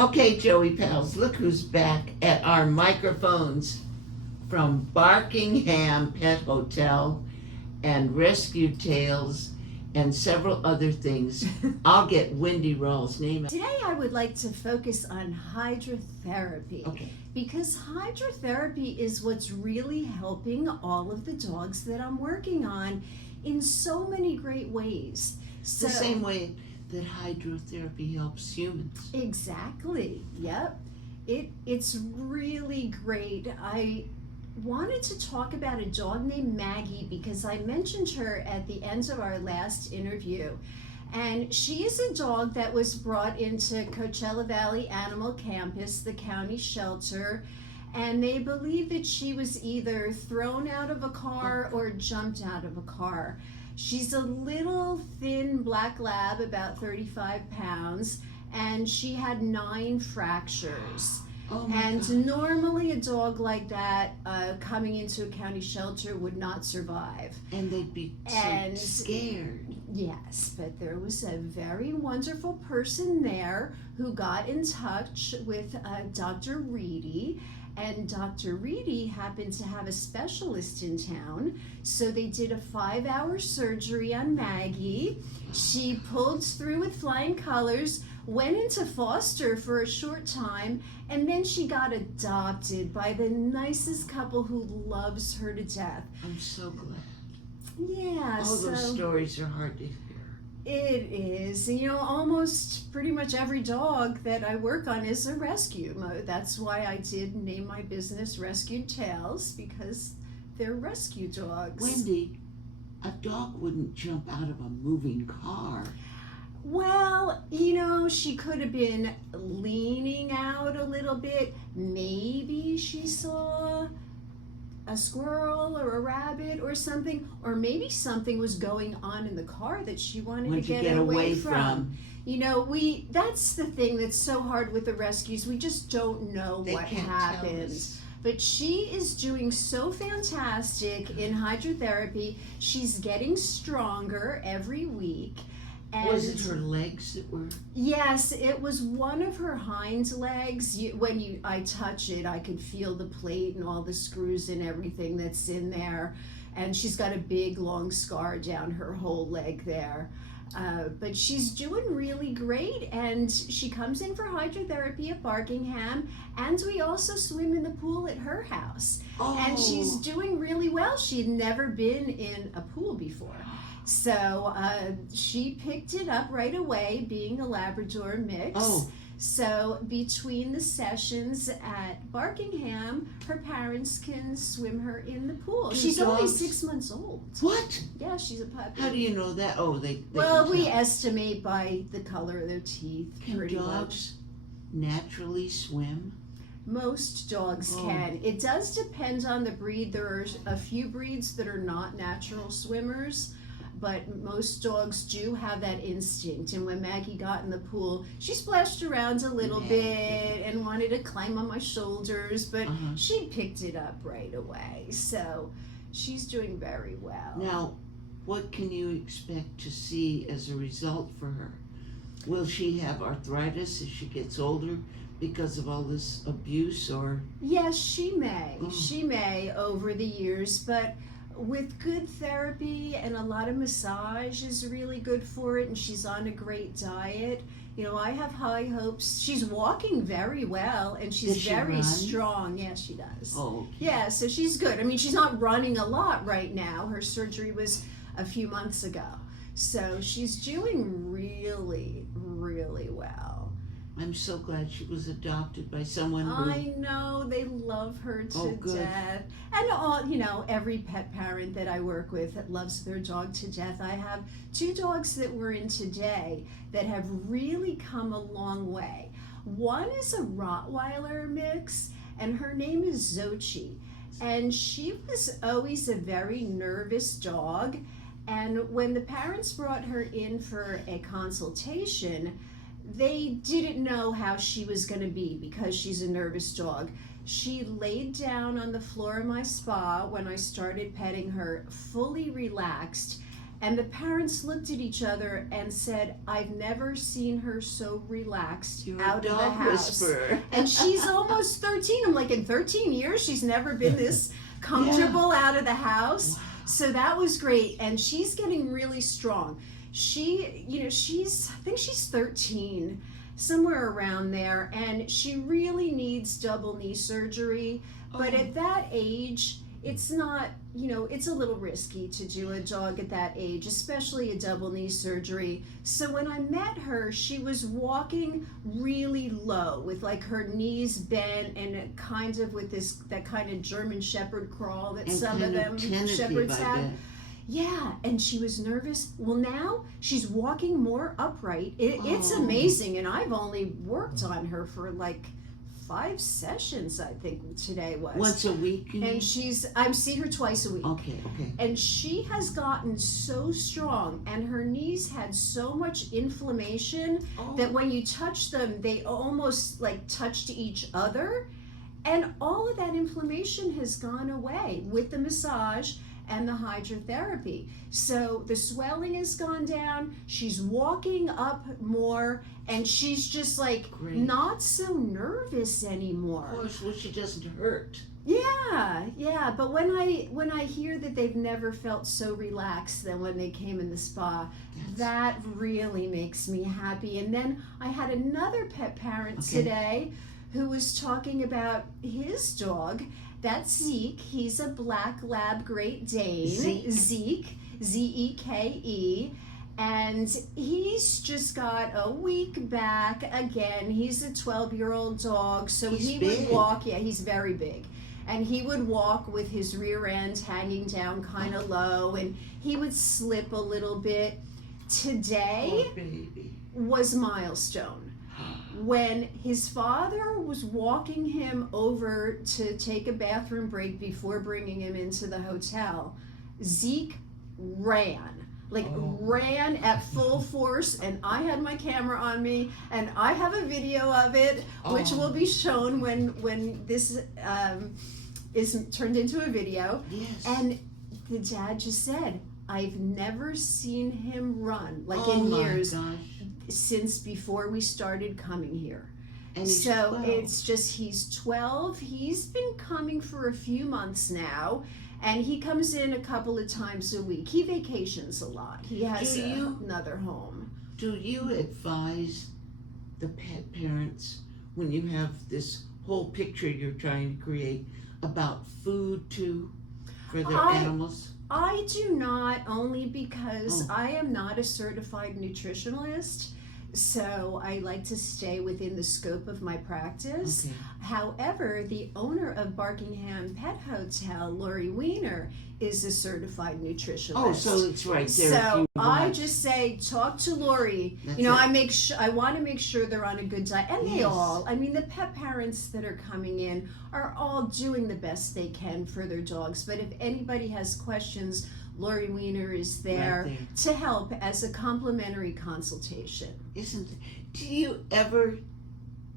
Okay, Joey pals, look who's back at our microphones from Barkingham Pet Hotel and Rescue Tales and several other things. I'll get Wendy Rall's name out. Today I would like to focus on hydrotherapy. Okay. Because hydrotherapy is what's really helping all of the dogs that I'm working on in so many great ways. The same way that hydrotherapy helps humans. Exactly. Yep. It's really great. I wanted to talk about a dog named Maggie because I mentioned her at the end of our last interview. And she is a dog that was brought into Coachella Valley Animal Campus, the county shelter, and they believe that she was either thrown out of a car or jumped out of a car. She's a little thin black lab, about 35 pounds, and she had 9 fractures. Oh And God. normally a dog like that coming into a county shelter would not survive. And they'd be so scared. Yes, but there was a very wonderful person there who got in touch with Dr. Reedy, and Dr. Reedy happened to have a specialist in town, so they did a 5-hour surgery on Maggie. She pulled through with flying colors, went into foster for a short time, and then she got adopted by the nicest couple who loves her to death. I'm so glad. Yeah, All those stories are hard to hear. It is. You know, almost pretty much every dog that I work on is a rescue. That's why I did name my business Rescue Tales, because they're rescue dogs. Wendy, a dog wouldn't jump out of a moving car. Well, you know, she could have been leaning out a little bit. Maybe she saw a squirrel or a rabbit or something, or maybe something was going on in the car that she wanted to get away from. You know, that's the thing that's so hard with the rescues. We just don't know what happens. But she is doing so fantastic in hydrotherapy. She's getting stronger every week. And was it her legs that were? Yes, it was one of her hind legs. I touch it, I could feel the plate and all the screws and everything that's in there. And she's got a big, long scar down her whole leg there. But she's doing really great, and she comes in for hydrotherapy at Barkingham, and we also swim in the pool at her house. Oh. And she's doing really well. She'd never been in a pool before. So she picked it up right away, being a Labrador mix. Oh. So between the sessions at Barkingham, her parents can swim her in the pool. She's only 6 months old. What? Yeah, she's a puppy. How do you know that? Oh, they Well, can we tell. estimate by the color of their teeth. Can pretty dogs naturally swim? Most dogs can. It does depend on the breed. There are a few breeds that are not natural swimmers, but most dogs do have that instinct. And when Maggie got in the pool, she splashed around a little bit and wanted to climb on my shoulders, but she picked it up right away. So she's doing very well. Now, what can you expect to see as a result for her? Will she have arthritis as she gets older because of all this abuse, or? Yes, she may. She may over the years, but with good therapy and a lot of massage is really good for it, and she's on a great diet. You know, I have high hopes. She's walking very well, and she's very strong. Yeah, she does. Oh. Okay. Yeah, so she's good. I mean, she's not running a lot right now. Her surgery was a few months ago. So she's doing really, really well. I'm so glad she was adopted by someone who... I know, they love her to good. death. And all, you know, every pet parent that I work with that loves their dog to death. I have 2 dogs that we're in today that have really come a long way. One is a Rottweiler mix, and her name is Xochi. And she was always a very nervous dog. And when the parents brought her in for a consultation, they didn't know how she was going to be because she's a nervous dog. She laid down on the floor of my spa when I started petting her, fully relaxed, And the parents looked at each other and said, I've never seen her so relaxed You're out a of the dog house. whisperer. And she's almost 13. I'm like, in 13 years, she's never been this comfortable out of the house. Wow. So that was great. And she's getting really strong. She, I think she's 13, somewhere around there. And she really needs double knee surgery. But at that age, it's not, it's a little risky to do a dog at that age, especially a double knee surgery. So when I met her, she was walking really low with like her knees bent and kind of with that kind of German Shepherd crawl that And some of them shepherds I have. bet. Yeah, and she was nervous. Well, now she's walking more upright. It's Oh. amazing, and I've only worked on her for like 5 sessions, I think today was. Once a week, you mean? And I see her twice a week. Okay. And she has gotten so strong, and her knees had so much inflammation that when you touch them, they almost like touched each other. And all of that inflammation has gone away with the massage and the hydrotherapy. So the swelling has gone down, she's walking up more, and she's just like Great. not so nervous anymore. Of course, well, she doesn't hurt. Yeah, but when I hear that they've never felt so relaxed than when they came in the spa, that really makes me happy. And then I had another pet parent today who was talking about his dog. That's Zeke. He's a black lab Great Dane. Zeke, Zeke. And he's just got a week back again. He's a 12-year-old dog, so He's he big. would walk. Yeah, he's very big. And he would walk with his rear end hanging down kind of low, and he would slip a little bit. Today Poor baby. was milestone. When his father was walking him over to take a bathroom break before bringing him into the hotel, Zeke ran at full force, and I had my camera on me, and I have a video of it, which will be shown when this is turned into a video. Yes. And the dad just said, I've never seen him run Oh years my gosh. since before we started coming here. And he's So 12. it's just, he's 12. He's been coming for a few months now, and he comes in a couple of times a week. He vacations a lot. He has another home. Do you advise the pet parents when you have this whole picture you're trying to create about food too for their animals? I do not, only because I am not a certified nutritionalist, so I like to stay within the scope of my practice. Okay. However, the owner of Barkingham Pet Hotel, Lori Weiner, is a certified nutritionalist. Oh, so it's right there. So I just say, talk to Lori. That's I want to make sure they're on a good diet, and they Yes. all. I mean, the pet parents that are coming in are all doing the best they can for their dogs. But if anybody has questions, Lori Weiner is there, Right to help as a complimentary consultation. Do you ever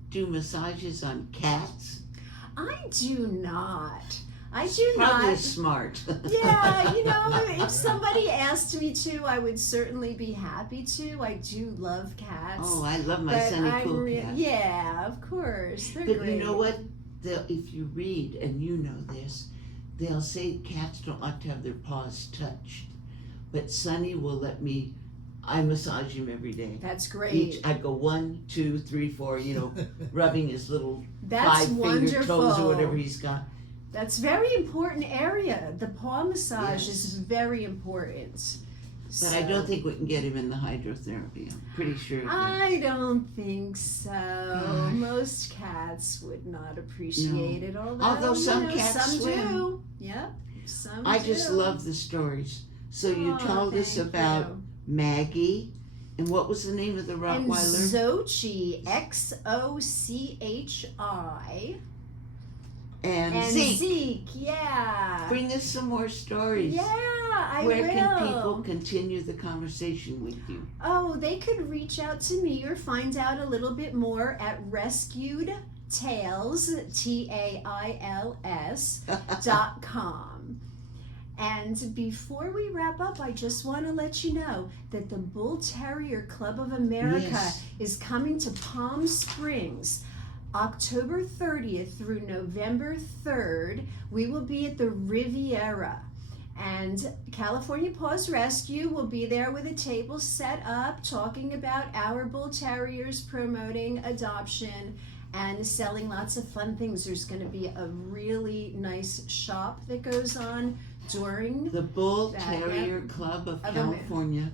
do massages on cats? I do not. I do Probably not. smart. Yeah, if somebody asked me to, I would certainly be happy to. I do love cats. Oh, I love my but Sunny Cool cat. Yeah, of course. They're But great. you know what? If you read, and you know this, they'll say cats don't like to have their paws touched. But Sunny will let me, I massage him every day. That's great. I go 1, 2, 3, 4, rubbing his little That's 5-finger wonderful. toes or whatever he's got. That's very important area. The paw massage Yes. is very important. But I don't think we can get him in the hydrotherapy. I'm pretty sure of that. I don't think so. Gosh. Most cats would not appreciate it. Although some cats some swim. do. Yep, some I do. just love the stories. So you Oh, told us thank about you. Maggie, and what was the name of the And Rottweiler? Xochi, Xochi, And Zeke. Zeke. Yeah. Bring us some more stories. Yeah, I Where will. can people continue the conversation with you? Oh, they could reach out to me or find out a little bit more at Rescued Tails, TAILS.com. And before we wrap up, I just want to let you know that the Bull Terrier Club of America Yes. is coming to Palm Springs October 30th through November 3rd. We will be at the Riviera. And California Paws Rescue will be there with a table set up, talking about our bull terriers, promoting adoption, and selling lots of fun things. There's going to be a really nice shop that goes on during The Bull That, Terrier Club of Of California.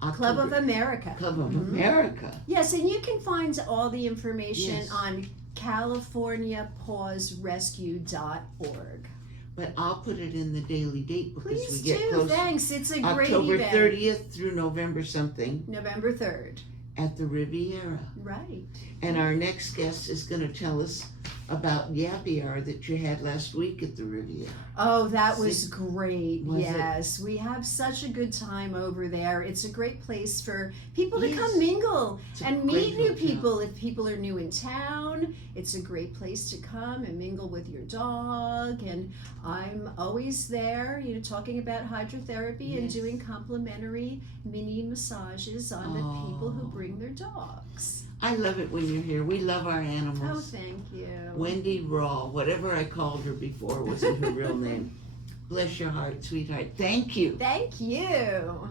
Club of October- America. Club of Mhm. America. Yes, and you can find all the information Yes. on CaliforniaPawsRescue.org. But I'll put it in the daily date because Please we get do. close. Thanks. It's a great October event. 30th through November something November 3rd. at the Riviera. Right. And our next guest is going to tell us about Yappy Hour that you had last week at the Riviera. Oh, that was great. Was it? Yes. We have such a good time over there. It's a great place for people to Yes. come mingle It's a and great meet new hotel. people. If people are new in town, it's a great place to come and mingle with your dog. And I'm always there, talking about hydrotherapy and Yes. doing complimentary mini massages on the people who Oh. bring their dogs. I love it when you're here. We love our Oh, animals. thank you. Wendy Rall, whatever I called her before wasn't her real name. Bless your heart, sweetheart. Thank you. Thank you.